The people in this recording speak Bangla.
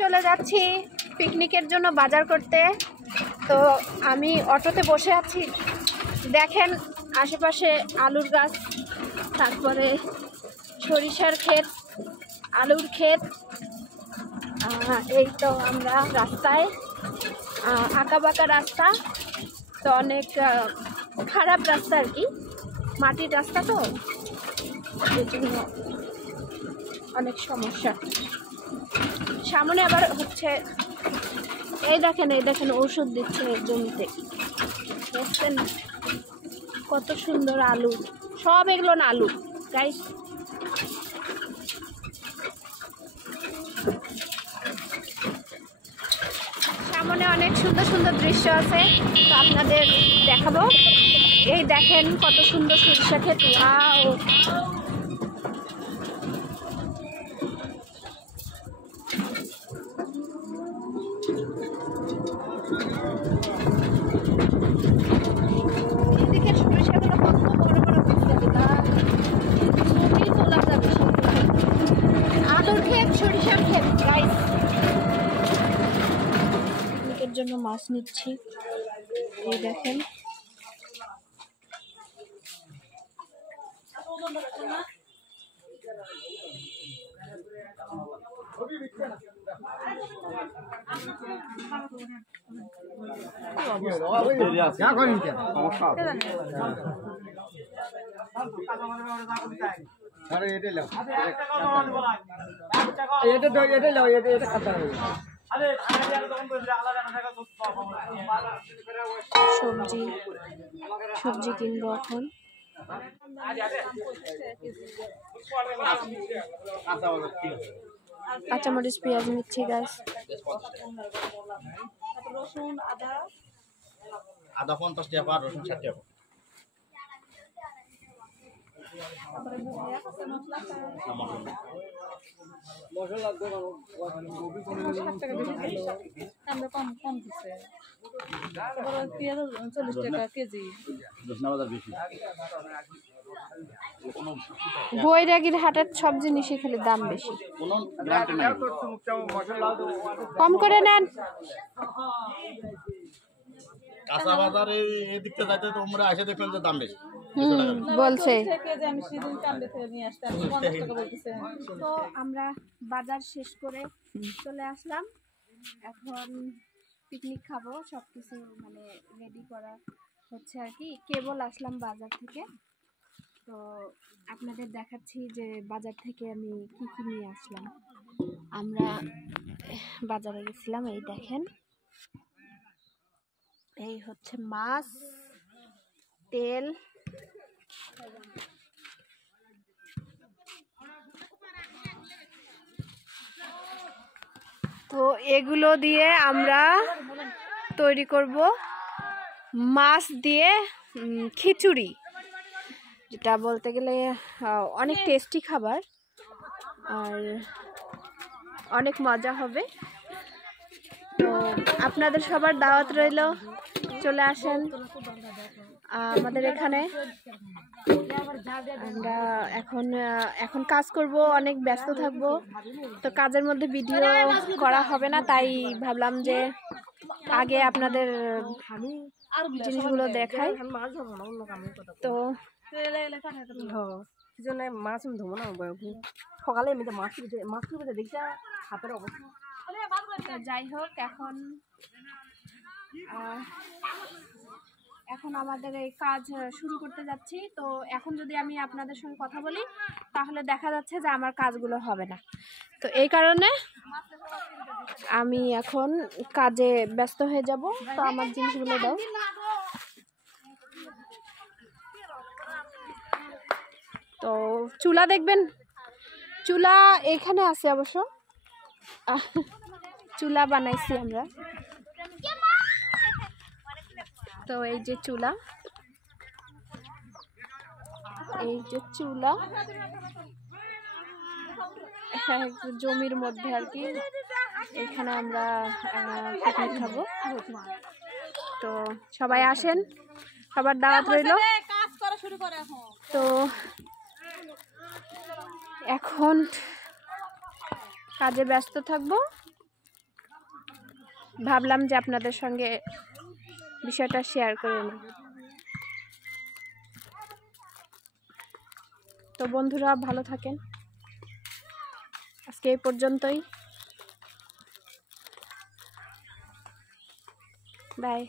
চলে যাচ্ছি পিকনিকের জন্য বাজার করতে। তো আমি অটোতে বসে আছি, দেখেন আশেপাশে আলুর গাছ, তারপরে সরিষার ক্ষেত, আলুর ক্ষেত। এই তো আমরা রাস্তায়, আঁকা বাঁকা রাস্তা, তো অনেক খারাপ রাস্তা আর কি, মাটির রাস্তা, তো এই জন্য অনেক সমস্যা। সামনে আবার হচ্ছে এই দেখেন ঔষধ দিচ্ছে জমিতে, দেখছেন কত সুন্দর আলু, সব এগুলো না আলু গাইস। সামনে অনেক সুন্দর সুন্দর দৃশ্য আছে, তো আপনাদের দেখাবো। এই দেখেন কত সুন্দর সরিষা ক্ষেত, ওয়াও। এদিকে সরিষাগুলো কত বড় বড় সরিষাগুলা, ছবি তোলা যাবে। আলুর ক্ষেত, সরিষার ক্ষেত গাইস। পিকনিকের জন্য মাছ নিচ্ছি, এই দেখেন। সবজি কিনবো এখন। কাঁচামরিচ, পেঁয়াজ নিচ্ছি গাছ। রসুন, আদা 50 টাকা, রসুন 60 টাকা। বৈরাগীর হাটের সব জিনিসই খেলে দাম বেশি, কম করে নেন। কাঁচা বাজারে এদিকতে যাইতে তোমরা এসে দেখলেন যে দাম বেশি বলছে। তো আমরা বাজার শেষ করে চলে আসলাম, এখন পিকনিক খাবো, সবকিছু মানে রেডি করা হচ্ছে আর কি। কেবল আসলাম বাজার থেকে, তো আপনাদের দেখাচ্ছি যে বাজার থেকে আমি কি কি নিয়ে আসলাম। আমরা বাজারে গেছিলাম, এই দেখেন, এই হচ্ছে মাছ, তেল, তো এগুলো দিয়ে আমরা তৈরি করব মাছ দিয়ে খিচুড়ি, যেটা বলতে গেলে অনেক টেস্টি খাবার আর অনেক মজা হবে। তো আপনাদের সবার দাওয়াত রইল, চলে আসেন আমাদের এখানে। আমরা এখন কাজ করব, অনেক ব্যস্ত থাকবো, তো কাজের মধ্যে ভিডিও করা হবে না, তাই ভাবলাম যে আগে আপনাদের জিনিসগুলো দেখাই। তো মাছ ধরবো না, সকালে এমনিতে মাছ দেখছি হাতের অবস্থা। যাই হোক, এখন আমাদের এই কাজ শুরু করতে যাচ্ছি। তো এখন যদি আমি আপনাদের সঙ্গে কথা বলি তাহলে দেখা যাচ্ছে যে আমার কাজগুলো হবে না, তো এই কারণে আমি এখন কাজে ব্যস্ত হয়ে যাব। তো আমার জিনিসগুলো দাও। তো চুলা দেখবেন, চুলা এখানে আছে অবশ্য, চুলা বানাইছি আমরা। তো এই যে চুলা, জমির মধ্যে আর কি, এখানে আমরা পিকনিক খাবো। তো সবাই আসেন, সবার দাওয়াত রইল। তো এখন কাজে ব্যস্ত থাকবো, ভাবলাম যে আপনাদের সঙ্গে বিষয়টা শেয়ার করে নিই। তো বন্ধুরা ভালো থাকেন, আজকে এই পর্যন্তই, বাই।